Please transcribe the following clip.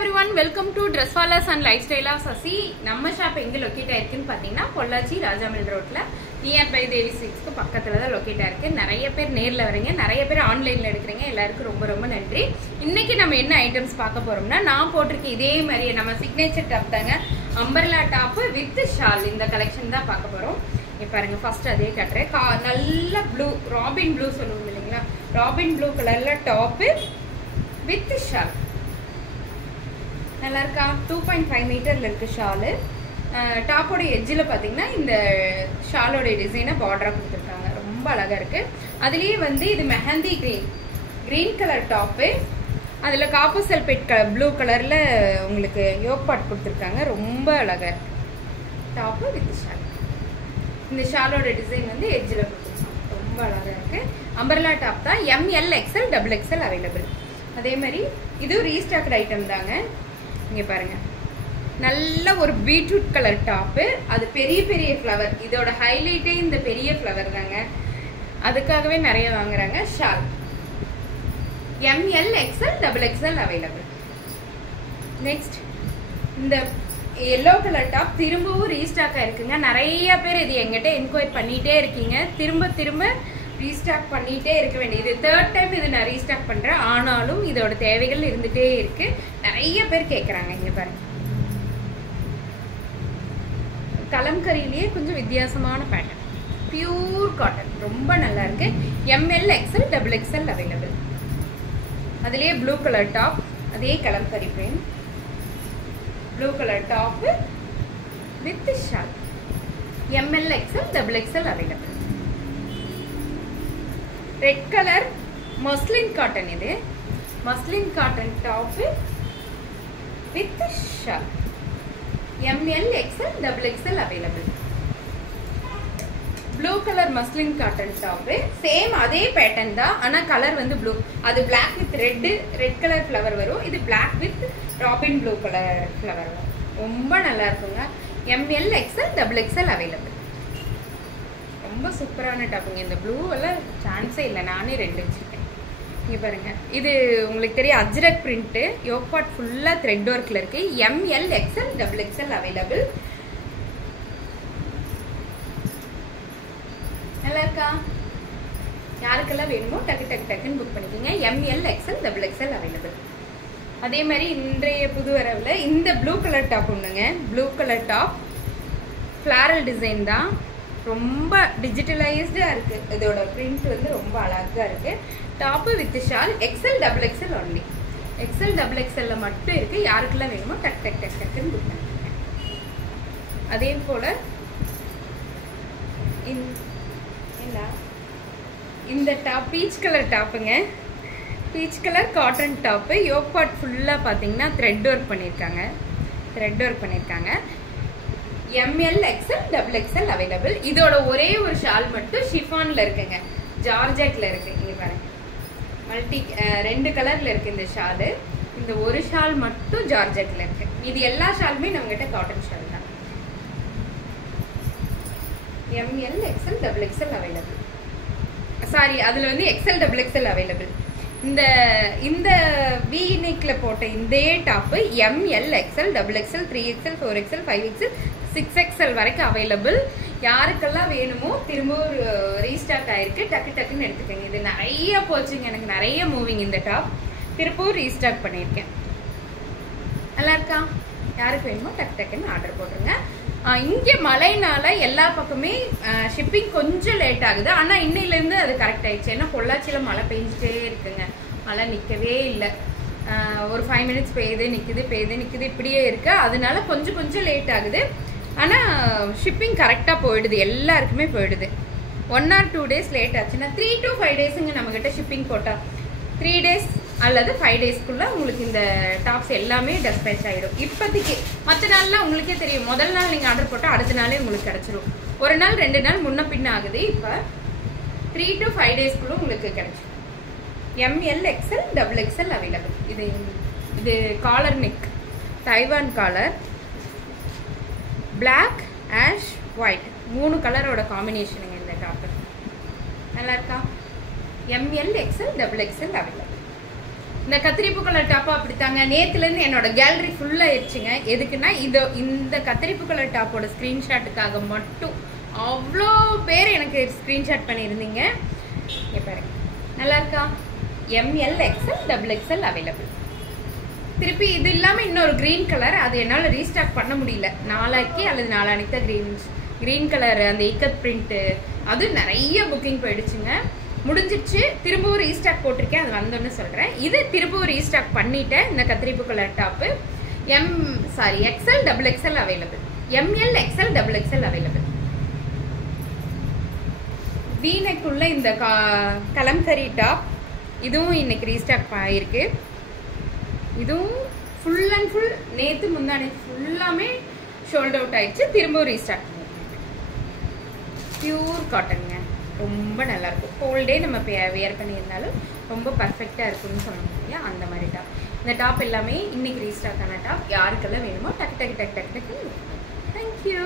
everyone, welcome to Dresswallas and Lifestyle of Sasi. நம்ம shop எங்க locate ஆயிருக்குன்னு பாத்தீங்கன்னா பொள்ளாச்சி ராஜாமில் ரோட்ல நியர் பை தேவி சிக்ஸ்க்கு பக்கத்துல தான் லொகேட் ஆயிருக்கு. நிறைய பேர் நேர்ல வரீங்க, நிறைய பேர் ஆன்லைன்ல எடுக்கிறீங்க. எல்லாருக்கும் ரொம்ப ரொம்ப நன்றி. இன்னைக்கு நம்ம என்ன ஐட்டம்ஸ் பார்க்க போறோம்னா, நான் போட்டிருக்க இதே மாதிரி நம்ம சிக்னேச்சர் டாப் தாங்க, அம்பர்லா டாப் வித் ஷால். இந்த கலெக்ஷன் தான் பார்க்க போறோம். இப்போ பாருங்க, ஃபர்ஸ்ட் அதே கட்டுறேன். நல்ல ப்ளூ, ராபின் ப்ளூ சொல்லுவோம் இல்லைங்களா, ராபின் ப்ளூ கலர்ல டாப் வித் ஷால். நல்லா இருக்கா? 2.5 மீட்டர்ல இருக்கு ஷாலு. டாப்போட எட்ஜில் பார்த்தீங்கன்னா இந்த ஷாலோட டிசைனை பார்டராக கொடுத்துருக்காங்க, ரொம்ப அழகா இருக்கு. அதுலேயே வந்து இது மெஹந்தி கிரீன் கலர் டாப்பு, அதில் காப்பர் சல்பேட் ப்ளூ கலர்ல உங்களுக்கு யோக் பாட் கொடுத்துருக்காங்க, ரொம்ப அழகா இருக்கு. Top with shawl. இந்த ஷாலோட டிசைன் வந்து எட்ஜில் கொடுத்துருக்காங்க, ரொம்ப அழகா இருக்கு. அம்பர்லா டாப் தான், ML XL XXL அவைலபிள். அதே மாதிரி இது ரீஸ்டாக்ட் ஐட்டம் தாங்க. இங்க பாருங்க, நல்ல ஒரு பீட்ரூட் கலர் டாப்பு, அது பெரிய பெரிய ஃப்ளவர். இதோட ஹைலைட்டே இந்த பெரிய ஃப்ளவர் தாங்க, அதுக்காகவே நிறைய வாங்குறாங்க. Shawl ML XL XXL available. Next இந்த எல்லோ கலர் டாப் திரும்பவும் ரீஸ்டாக் ஆயிருக்குங்க. நிறைய பேர் இது எங்கிட்ட என்கொயரி பண்ணிட்டே இருக்கீங்க, திரும்ப திரும்ப ரீஸ்டாக் பண்ணிட்டே இருக்க வேண்டியது. தேர்ட் டைம் இது நான் ரீஸ்டாக் பண்றேன், ஆனாலும் இதோட தேவைகள் இருந்துட்டே இருக்கு. நிறைய பேர் கேட்கறாங்க. இங்க பாருங்க, கலம்கரியிலேயே கொஞ்சம் வித்தியாசமான பேட்டர்ன், பியூர் காட்டன், ரொம்ப நல்லா இருக்கு. ML XL XXL available. அதுலயே ப்ளூ கலர் டாப், அதே kalamkari print, blue colour top with shawl. ML XL XXL available. Red colour muslin cotton, இது muslin cotton top with shawl. ML XL XXL available. Blue colour muslin cotton top, same அதே pattern தான், ஆனா colour வந்து blue. அது black with red colour flower வரும், இது black with robin blue colour flower வரும். ரொம்ப நல்லா இருக்குங்க. ML XL XXL available. ரொம்ப சூப்பரான டாப்புங்க. இந்த ப்ளூ எல்லாம் சான்ஸே இல்லை, நானே 2 வச்சிருக்கேன். இங்க பாருங்க, இது உங்களுக்கு தெரியும் அஜ்ரக் பிரிண்ட், யோக் பார்ட் ஃபுல்லா த்ரெட் ஒர்க்ல இருக்கு. ML XL XXL available. நல்லா இருக்கா? யாருக்கெல்லாம் வேணுமோ டக்கு டக்கு டக்குன்னு புக் பண்ணிக்கோங்க. ML XL XXL available. அதே மாதிரி இன்றைய புது வரவுல இந்த ப்ளூ கலர் டாப் ஒண்ணுங்க, blue colour top floral design தான், ரொம்ப டிஜிட்டலைஸ்டா இருக்கு. இதோட பிரிண்ட் வந்து ரொம்ப அழகா இருக்கு. Top with shawl. XL XXL only. XL XXL மட்டும் இருக்கு. யாருக்கெல்லாம் வேணுமோ டக் டக் டக் டக்குன்னு புக் பண்ணிக்கோங்க. அதே போல இந்த டாப் பீச் கலர் டாப்புங்க, peach colour cotton top. Yoke part ஃபுல்லா பாத்தீங்கன்னா த்ரெட் ஒர்க் பண்ணிருக்காங்க. ML XL XXL available. இதோட ஒரே ஒரு ஷால் மட்டும் ஷிஃபான்ல இருக்குங்க, ஜார்ஜெட்ல இருக்கு. இங்க பாருங்க, மல்டி 2 கலர்ல இருக்கு இந்த ஷாலு. இந்த ஒரு ஷால் மட்டும் ஜார்ஜெட்ல இருக்கு. இது எல்லா ஷாலுமே நம்ம கிட்ட காட்டன் ஷால் தான். ML XL XXL available. Sorry, அதுல வந்து XL XXL அவைலபிள். இந்த V நெக்ல போட்ட இந்த top ML XL XXL 3XL 4XL 5XL 6XL வரைக்கும் அவைலபிள். யாருக்கெல்லாம் வேணுமோ திரும்ப ரீஸ்டாக் ஆயிருக்கு, டக்கு டக்குன்னு எடுத்துக்கங்க. இது நிறைய போச்சுங்க, எனக்கு நிறைய மூவிங். இந்த டாப் திருப்பூர் ரீஸ்டாக் பண்ணியிருக்கேன். நல்லா இருக்கா? யாருக்கு வேணுமோ டக்கு டக்குன்னு ஆர்டர் போட்டுருங்க. இங்க மழைனால எல்லா பக்கமே ஷிப்பிங் கொஞ்சம் லேட் ஆகுது, ஆனா இன்னையிலேருந்து அது கரெக்ட் ஆயிடுச்சு. ஏன்னா பொள்ளாச்சியில மழை பெஞ்சிட்டே இருக்குங்க, மழை நிக்கவே இல்லை. ஒரு 5 மினிட்ஸ் பெய்யுது நிக்குது இப்படியே இருக்கு. அதனால கொஞ்சம் லேட் ஆகுது, ஆனா ஷிப்பிங் கரெக்டா போயிடுது, எல்லாருக்குமே போயிடுது. 1 or 2 டேஸ் லேட் ஆச்சுன்னா 3 to 5 டேஸுங்க நம்ம கிட்ட ஷிப்பிங் போட்டா 3 டேஸ் அல்லது 5 டேஸ்க்குள்ள உங்களுக்கு இந்த டாப்ஸ் எல்லாமே டெஸ்பேச் ஆயிடும். இப்போதைக்கு மற்ற நாள்லாம் உங்களுக்கே தெரியும், முதல் நாள் நீங்க ஆர்டர் போட்டா அடுத்த நாளே உங்களுக்கு கிடைச்சிடும். 1 நாள் 2 நாள் முன்ன பின்ன ஆகுது. இப்போ 3 to 5 டேஸ்க்குள்ள உங்களுக்கு கிடைச்சிடும். ML XL XXL available. இது collar neck, Taiwan collar, black ash white 3 கலரோட காம்பினேஷனுங்க இந்த டாப். நல்லா இருக்கா? ML XL XXL available. இந்த கத்திரிப்பு கலர் டாப்பா அப்படித்தாங்க. நேத்துலேருந்து என்னோட கேலரி ஃபுல்லாக ஆயிடுச்சுங்க. எதுக்குன்னா இந்த கத்திரிப்பு கலர் டாப்போட ஸ்க்ரீன்ஷாட்டுக்காக மட்டும் அவ்வளோ பேர் எனக்கு ஸ்க்ரீன்ஷாட் பண்ணியிருந்தீங்க. இங்கே பாருங்க, நல்லா இருக்கா? ML XL XXL available. திருப்பி இது இல்லாமல் இன்னொரு க்ரீன் கலர், அது என்னால் ரீஸ்டாக் பண்ண முடியல. நாளைக்கு அல்லது நாளானிக்கு தான் க்ரீன் கலர் அந்த இக்கத் பிரிண்ட்டு அது நிறைய புக்கிங் போயிடுச்சுங்க. முடிஞ்சிடுச்சு. திரும்பவும் ரீஸ்டாக் போட்டிருக்கேன், அது வந்தோன்னு சொல்கிறேன். இது திரும்பவும் ரீஸ்டாக் பண்ணிட்டேன். இந்த கத்திரிப்பு colour top XL XXL available. ML XL XXL அவைலபிள். வீனக்குள்ள இந்த கலம்கரி டாப் இதுவும் இன்னைக்கு ரீஸ்டாக் ஆகிருக்கு. இதுவும் ஃபுல் அண்ட் ஃபுல் நேற்று முந்தானே ஃபுல்லாமே ஷோல்ட் அவுட் ஆயிடுச்சு. திரும்பவும் ரீஸ்டாக் பண்ணிருக்கேன். பியூர் காட்டனுங்க, ரொம்ப நல்லாயிருக்கும். ஹோல் டே நம்ம வியர் பண்ணியிருந்தாலும் ரொம்ப பர்ஃபெக்டாக இருக்கும்னு சொல்ல முடியும். அந்த மாதிரி டாப். இந்த டாப் எல்லாமே இன்னைக்கு ரீஸ்டாக் ஆன டாப். யாருக்கெல்லாம் வேணுமோ டக்கு டக்கு டக்கு டக்கு டக்கு. தேங்க்யூ.